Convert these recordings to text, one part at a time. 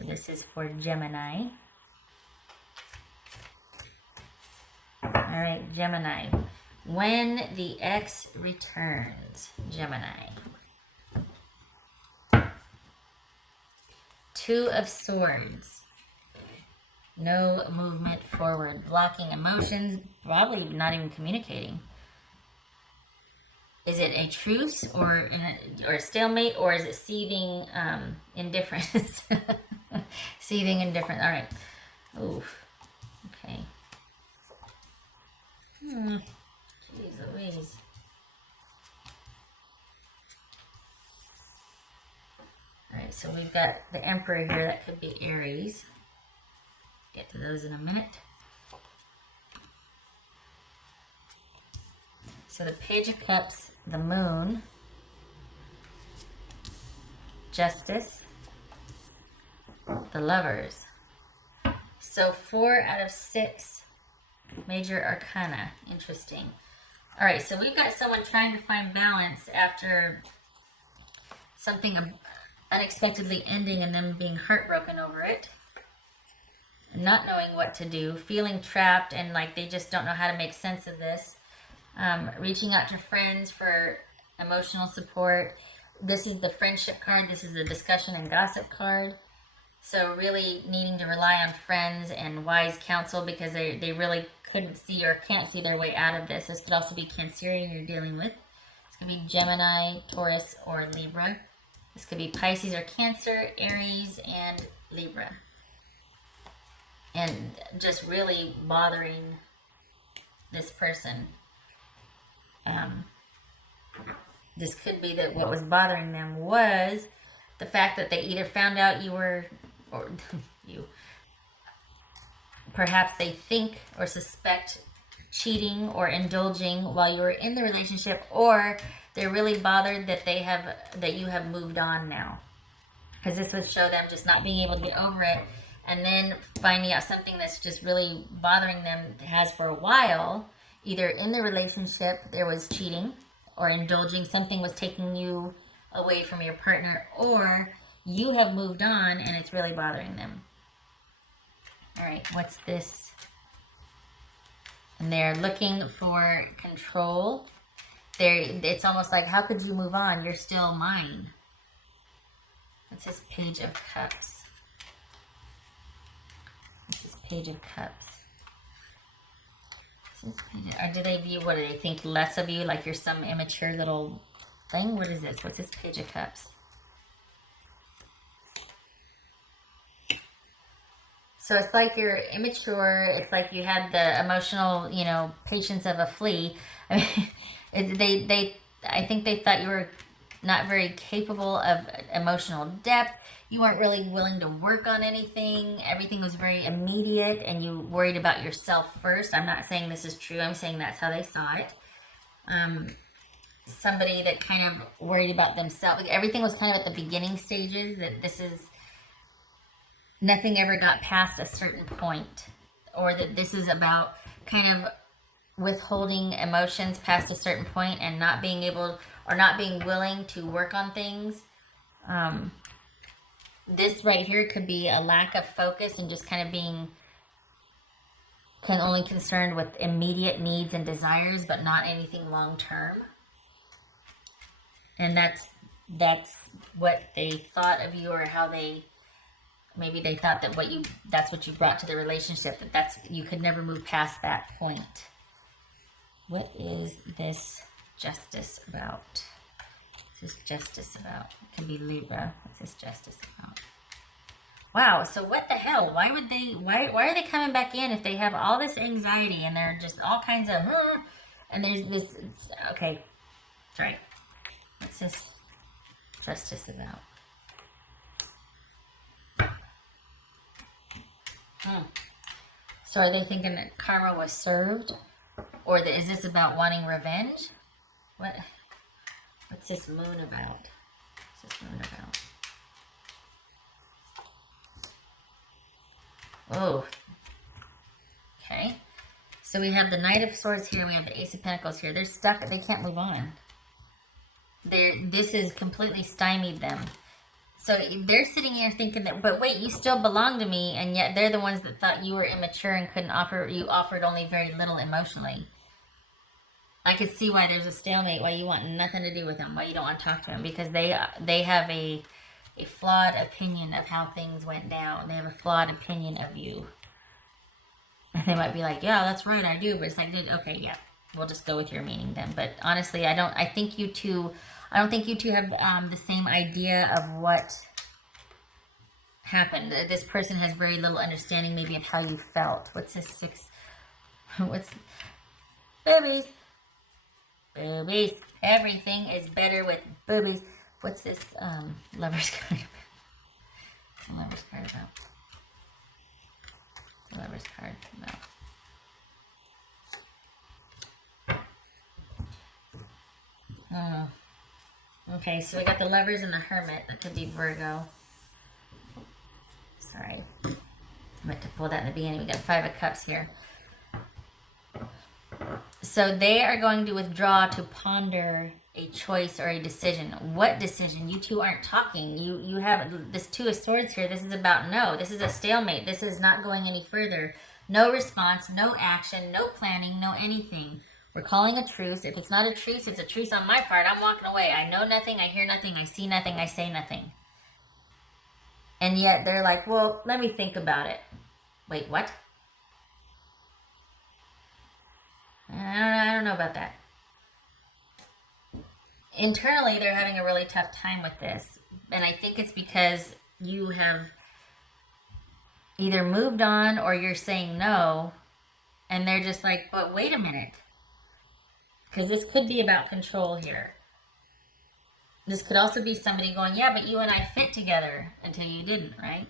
So this is for Gemini. All right, Gemini. When the ex returns, Gemini. Two of Swords. No movement forward. Blocking emotions. Probably not even communicating. Is it a truce or a stalemate, or is it seething indifference? Seething indifference. All right. Oof. Okay. Jeez Louise. All right, so we've got the Emperor here. That could be Aries. Get to those in a minute. So the Page of Cups, the Moon, Justice, the Lovers. So 4 out of 6 major arcana. Interesting. All right, so we've got someone trying to find balance after something unexpectedly ending and them being heartbroken over it. Not knowing what to do, feeling trapped and like they just don't know how to make sense of this. Reaching out to friends for emotional support. This is the friendship card. This is the discussion and gossip card. So really needing to rely on friends and wise counsel because they really couldn't see or can't see their way out of this. This could also be Cancerian you're dealing with. It's going to be Gemini, Taurus, or Libra. This could be Pisces or Cancer, Aries, and Libra. And just really bothering this person. This could be that what was bothering them was the fact that they either found out you were, or you, perhaps they think or suspect cheating or indulging while you were in the relationship, or they're really bothered that you have moved on now. Because this would show them just not being able to get over it, and then finding out something that's just really bothering them has for a while. Either in the relationship there was cheating or indulging, something was taking you away from your partner, or you have moved on and it's really bothering them. All right, what's this? And they're looking for control. It's almost like, how could you move on? You're still mine. What's this Page of Cups? This is Page of Cups. Or do they view, what do they think less of you? Like you're some immature little thing? What is this? What's this Page of Cups? So it's like you're immature. It's like you had the emotional, patience of a flea. I mean, I think they thought you were not very capable of emotional depth. You weren't really willing to work on anything. Everything was very immediate and you worried about yourself first. I'm not saying this is true. I'm saying that's how they saw it. Somebody that kind of worried about themselves. Like everything was kind of at the beginning stages. That nothing ever got past a certain point. Or that this is about kind of withholding emotions past a certain point and not being able or not being willing to work on things. This right here could be a lack of focus and just kind of being only concerned with immediate needs and desires, but not anything long term. And that's what they thought of you, or how maybe they thought that that's what you brought to the relationship, that's you could never move past that point. What is this Justice about? What's this Justice about? It can be Libra. What's this Justice about? Wow, so what the hell? Why are they coming back in if they have all this anxiety and they're just all kinds of, and there's this, okay, that's right. What's this Justice about? So are they thinking that karma was served? Or is this about wanting revenge? What's this Moon about? What's this Moon about? Oh. Okay. So we have the Knight of Swords here. We have the Ace of Pentacles here. They're stuck. They can't move on. This has completely stymied them. So they're sitting here thinking that, but wait, you still belong to me, and yet they're the ones that thought you were immature and couldn't offer, you offered only very little emotionally. I could see why there's a stalemate, why you want nothing to do with them, why you don't want to talk to them, because they have a flawed opinion of how things went down. They have a flawed opinion of you. And they might be like, yeah, that's right, I do, but it's like, okay, yeah, we'll just go with your meaning then. But honestly, I don't think you two have the same idea of what happened. This person has very little understanding maybe of how you felt. What's this six? What's boobies? Boobies. Everything is better with boobies. What's this lover's card about? The lover's card about. The lover's card about. I don't know. Okay, so we got the lovers and the hermit. That could be Virgo. Sorry. I meant to pull that in the beginning. We got 5 of Cups here. So they are going to withdraw to ponder a choice or a decision. What decision? You two aren't talking. You have this 2 of Swords here. This is about no. This is a stalemate. This is not going any further. No response, no action, no planning, no anything. We're calling a truce. If it's not a truce, it's a truce on my part. I'm walking away. I know nothing. I hear nothing. I see nothing. I say nothing. And yet they're like, well, let me think about it. Wait, what? I don't know about that. Internally, they're having a really tough time with this. And I think it's because you have either moved on or you're saying no. And they're just like, but wait a minute. Because this could be about control here. This could also be somebody going, yeah, but you and I fit together until you didn't, right?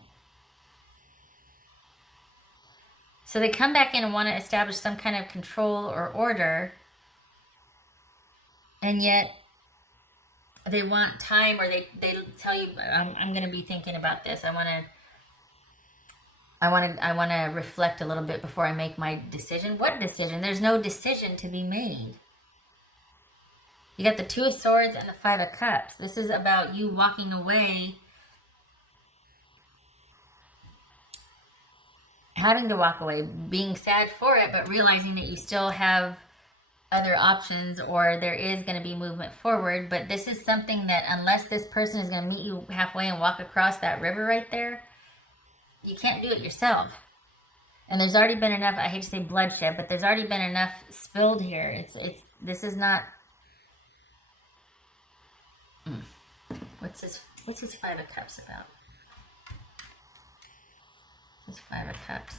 So they come back in and want to establish some kind of control or order. And yet they want time, or they tell you, I'm going to be thinking about this. I want to reflect a little bit before I make my decision. What decision? There's no decision to be made. You got the 2 of Swords and the 5 of Cups. This is about you walking away, having to walk away, being sad for it, but realizing that you still have other options, or there is going to be movement forward. But this is something that unless this person is going to meet you halfway and walk across that river right there, you can't do it yourself. And there's already been enough, I hate to say bloodshed, but there's already been enough spilled here. This is not... What's this 5 of Cups about? This 5 of Cups.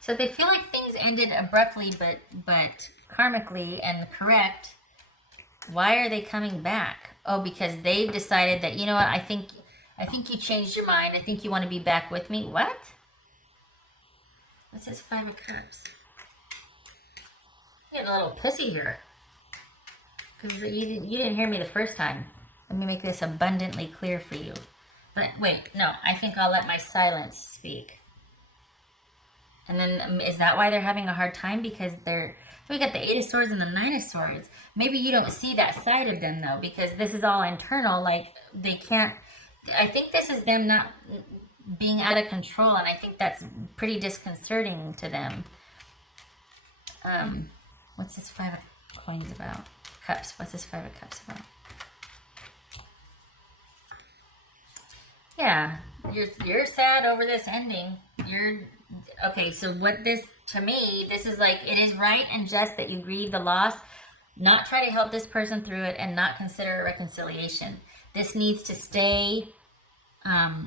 So they feel like things ended abruptly, but karmically and correct. Why are they coming back? Oh, because they've decided that, you know what, I think you changed your mind. I think you want to be back with me. What? What's this 5 of Cups? You get a little pussy here. Because you didn't hear me the first time. Let me make this abundantly clear for you. But wait, no, I think I'll let my silence speak. And then, is that why they're having a hard time? Because we got the 8 of Swords and the 9 of Swords. Maybe you don't see that side of them, though, because this is all internal. Like, they can't... I think this is them not being out of control, and I think that's pretty disconcerting to them. What's this 5 of Coins about? Cups. What's this 5 of Cups about? Yeah, you're sad over this ending. Okay, so what this, to me, this is like, it is right and just that you grieve the loss, not try to help this person through it, and not consider a reconciliation. This needs to stay, a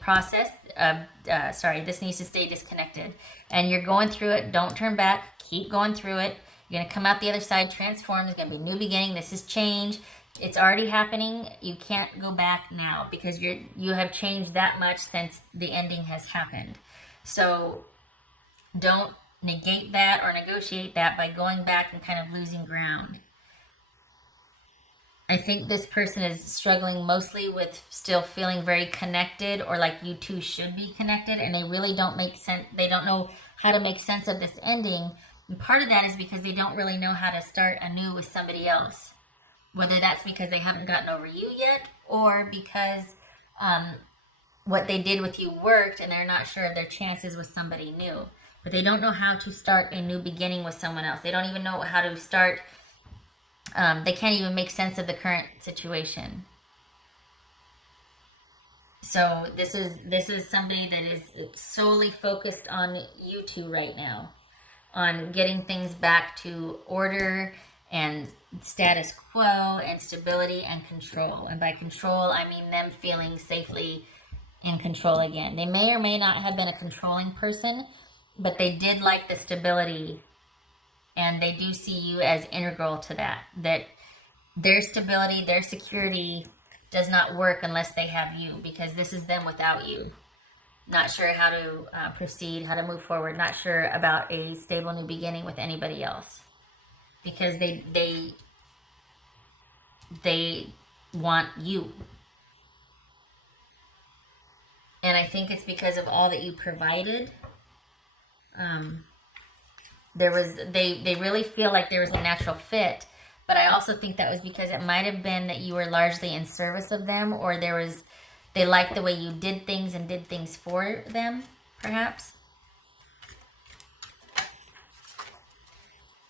process of, this needs to stay disconnected. And you're going through it, don't turn back, keep going through it. You're going to come out the other side transformed. It's going to be a new beginning. This is change. It's already happening. You can't go back now because you have changed that much since the ending has happened. So don't negate that or negotiate that by going back and kind of losing ground. I think this person is struggling mostly with still feeling very connected, or like you two should be connected, and they really don't make sense. They don't know how to make sense of this ending And part of that is because they don't really know how to start anew with somebody else. Whether that's because they haven't gotten over you yet, or because what they did with you worked and they're not sure of their chances with somebody new. But they don't know how to start a new beginning with someone else. They don't even know how to start. They can't even make sense of the current situation. So this is somebody that is solely focused on you two right now, on getting things back to order and status quo and stability and control. And by control, I mean them feeling safely in control again. They may or may not have been a controlling person, but they did like the stability, and they do see you as integral to that. That their stability, their security does not work unless they have you, because this is them without you. Not sure how to proceed, how to move forward, not sure about a stable new beginning with anybody else. Because they want you. And I think it's because of all that you provided. They really feel like there was a natural fit. But I also think that was because it might have been that you were largely in service of them, or they liked the way you did things and did things for them, perhaps.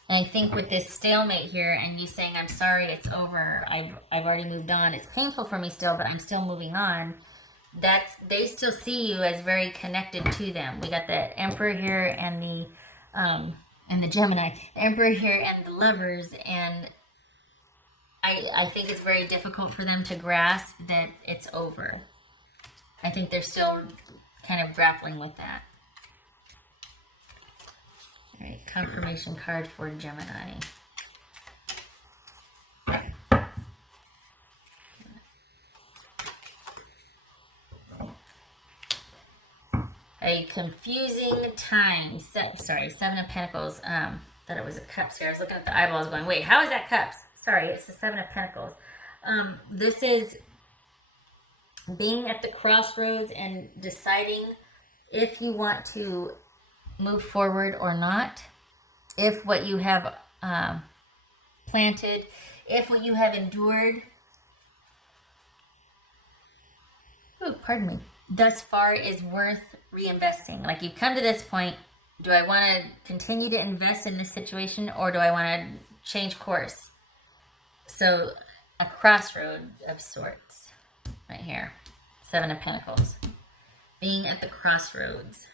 And I think with this stalemate here and you saying, I'm sorry, it's over, I've already moved on, it's painful for me still, but I'm still moving on, that they still see you as very connected to them. We got the Emperor here and the Gemini. The Emperor here and the Lovers, and I think it's very difficult for them to grasp that it's over. I think they're still kind of grappling with that. All right, confirmation card for Gemini. A confusing time. Seven of Pentacles. Thought it was a Cups here. I was looking at the eyeballs going, wait, how is that Cups? Sorry, it's the Seven of Pentacles. This is being at the crossroads and deciding if you want to move forward or not. If what you have planted, if what you have endured, thus far is worth reinvesting. Like, you've come to this point, do I want to continue to invest in this situation, or do I want to change course? So a crossroad of sorts right here. Seven of Pentacles. Being at the crossroads.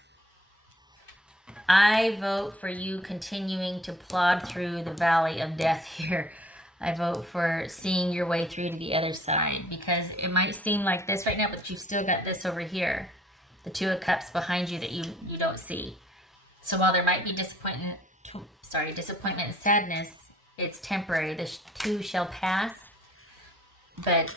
I vote for you continuing to plod through the valley of death here. I vote for seeing your way through to the other side, because it might seem like this right now, but you've still got this over here. The Two of Cups behind you that you don't see. So while there might be disappointment and sadness, it's temporary. This too shall pass. But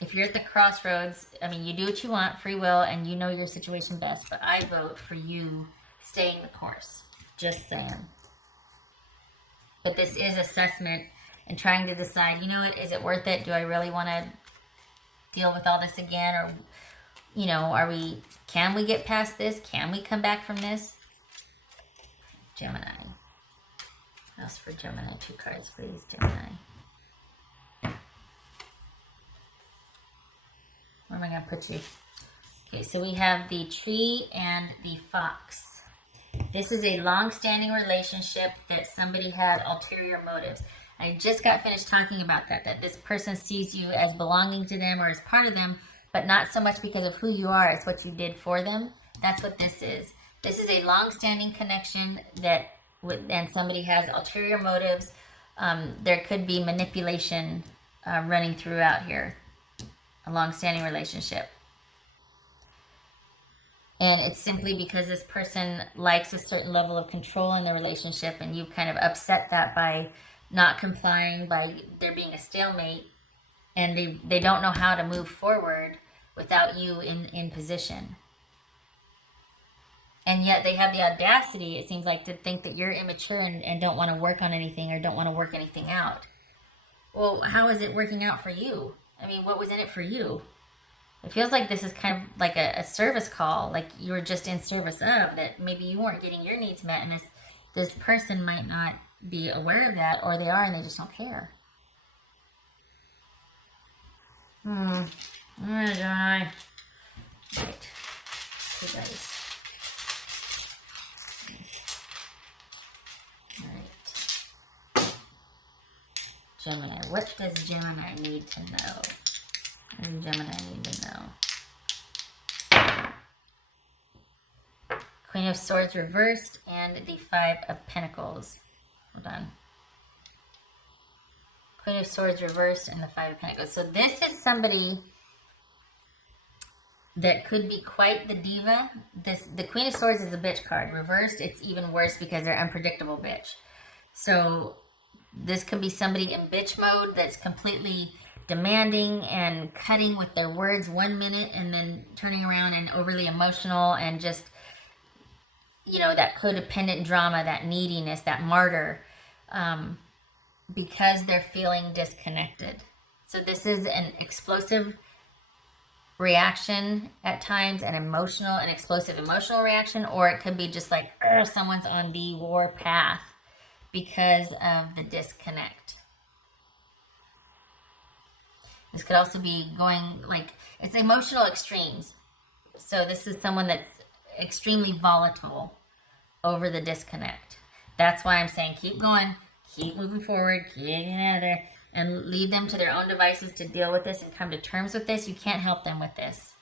if you're at the crossroads, I mean, you do what you want, free will, and you know your situation best. But I vote for you staying the course. Just saying. But this is assessment and trying to decide, you know what, is it worth it? Do I really want to deal with all this again? Or, you know, can we get past this? Can we come back from this? Gemini. What else for Gemini? 2 cards, please, Gemini. Where am I going to put you? Okay, so we have the Tree and the Fox. This is a long-standing relationship that somebody had ulterior motives. I just got finished talking about that this person sees you as belonging to them or as part of them, but not so much because of who you are, it's what you did for them. That's what this is. This is a long-standing connection and somebody has ulterior motives. There could be manipulation running throughout here. A long-standing relationship. And it's simply because this person likes a certain level of control in the relationship, and you kind of upset that by not complying, by there being a stalemate, and they don't know how to move forward without you in position. And yet they have the audacity, it seems like, to think that you're immature and don't want to work on anything or don't want to work anything out. Well, how is it working out for you? I mean, what was in it for you? It feels like this is kind of like a service call, like you were just in service of, that maybe you weren't getting your needs met, and This person might not be aware of that, or they are and they just don't care. Gemini. Right. Two dice. Alright. Gemini. What does Gemini need to know? What does Gemini need to know? Queen of Swords reversed and the Five of Pentacles. Hold on. Queen of Swords reversed and the Five of Pentacles. So this is somebody that could be quite the diva. The Queen of Swords is a bitch card. Reversed, it's even worse because they're unpredictable bitch. So this could be somebody in bitch mode that's completely demanding and cutting with their words 1 minute and then turning around and overly emotional and just, you know, that codependent drama, that neediness, that martyr, because they're feeling disconnected. So this is an explosive reaction at times, an explosive emotional reaction, or it could be just like, someone's on the war path because of the disconnect. This could also be going like, it's emotional extremes. So this is someone that's extremely volatile over the disconnect. That's why I'm saying keep going, keep moving forward, keep getting out of there, and leave them to their own devices to deal with this and come to terms with this. You can't help them with this.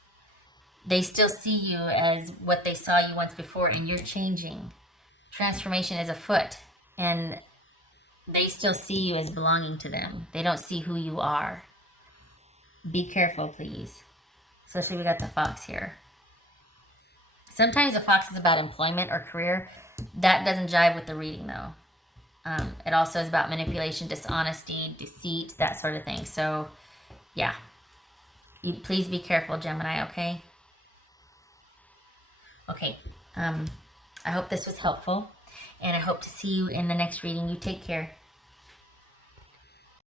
They still see you as what they saw you once before, and you're changing. Transformation is afoot, and they still see you as belonging to them. They don't see who you are. Be careful, please. Especially we got the fox here. Sometimes the fox is about employment or career. That doesn't jive with the reading, though. It also is about manipulation, dishonesty, deceit, that sort of thing. So, yeah. Please be careful, Gemini, okay? Okay. I hope this was helpful, and I hope to see you in the next reading. You take care.